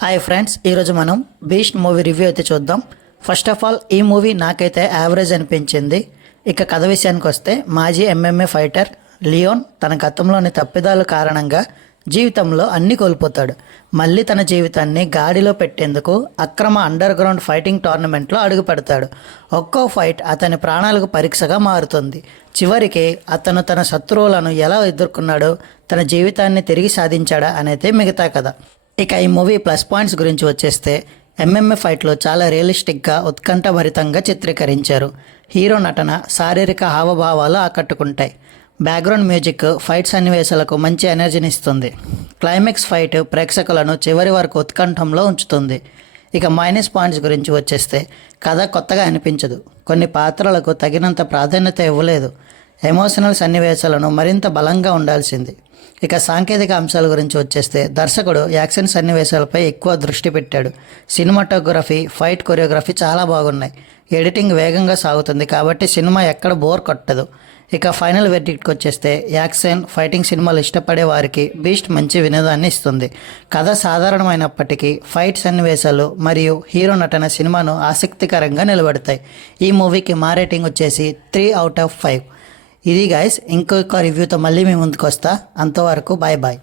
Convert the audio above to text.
Hi friends, ఈరోజు మనం beast movie review అయితే చూద్దాం. ఫస్ట్ ఆఫ్ ఆల్ ఈ మూవీ నాకైతే యావరేజ్ అనిపించింది. ఇక కథ విషయానికి వస్తే మాజీ ఎంఎంఏ ఫైటర్ లియోన్ తన గతంలోని తప్పిదాల కారణంగా జీవితంలో అన్ని కోల్పోతాడు. మళ్ళీ తన జీవితాన్ని గాడిలో పెట్టేందుకు అక్రమ అండర్ గ్రౌండ్ ఫైటింగ్ టోర్నమెంట్లో అడుగు పెడతాడు. ఒక్కో ఫైట్ అతని ప్రాణాలకు పరీక్షగా మారుతుంది. చివరికి అతను తన శత్రువులను ఎలా ఎదుర్కొన్నాడో, తన జీవితాన్ని తిరిగి సాధించాడా అనేది మిగతా కథ. ఇక ఈ మూవీ ప్లస్ పాయింట్స్ గురించి వచ్చేస్తే ఎంఎంఏ ఫైట్లో చాలా రియలిస్టిక్గా ఉత్కంఠభరితంగా చిత్రీకరించారు. హీరో నటన, శారీరక హావభావాలు ఆకట్టుకుంటాయి. బ్యాక్గ్రౌండ్ మ్యూజిక్ ఫైట్ సన్నివేశాలకు మంచి ఎనర్జీని ఇస్తుంది. క్లైమాక్స్ ఫైట్ ప్రేక్షకులను చివరి వరకు ఉత్కంఠంలో ఉంచుతుంది. ఇక మైనస్ పాయింట్స్ గురించి వచ్చేస్తే కథ కొత్తగా అనిపించదు. కొన్ని పాత్రలకు తగినంత ప్రాధాన్యత ఇవ్వలేదు. ఎమోషనల్ సన్నివేశాలను మరింత బలంగా ఉండాల్సింది. ఇక సాంకేతిక అంశాల గురించి వచ్చేస్తే దర్శకుడు యాక్షన్ సన్నివేశాలపై ఎక్కువ దృష్టి పెట్టాడు. సినిమాటోగ్రఫీ, ఫైట్ కొరియోగ్రఫీ చాలా బాగున్నాయి. ఎడిటింగ్ వేగంగా సాగుతుంది కాబట్టి సినిమా ఎక్కడ బోర్ కొట్టదు. ఇక ఫైనల్ వెర్డిక్ట్కి వచ్చేస్తే యాక్షన్, ఫైటింగ్ సినిమాలు ఇష్టపడే వారికి బీస్ట్ మంచి వినోదాన్ని ఇస్తుంది. కథ సాధారణమైనప్పటికీ ఫైట్ సన్నివేశాలు మరియు హీరో నటన సినిమాను ఆసక్తికరంగా నిలబెడతాయి. ఈ మూవీకి మా రేటింగ్ వచ్చేసి 3/5. ఇది గైస్, ఇంకొక రివ్యూతో మళ్ళీ మీ ముందుకు వస్తా. అంతవరకు బాయ్ బాయ్.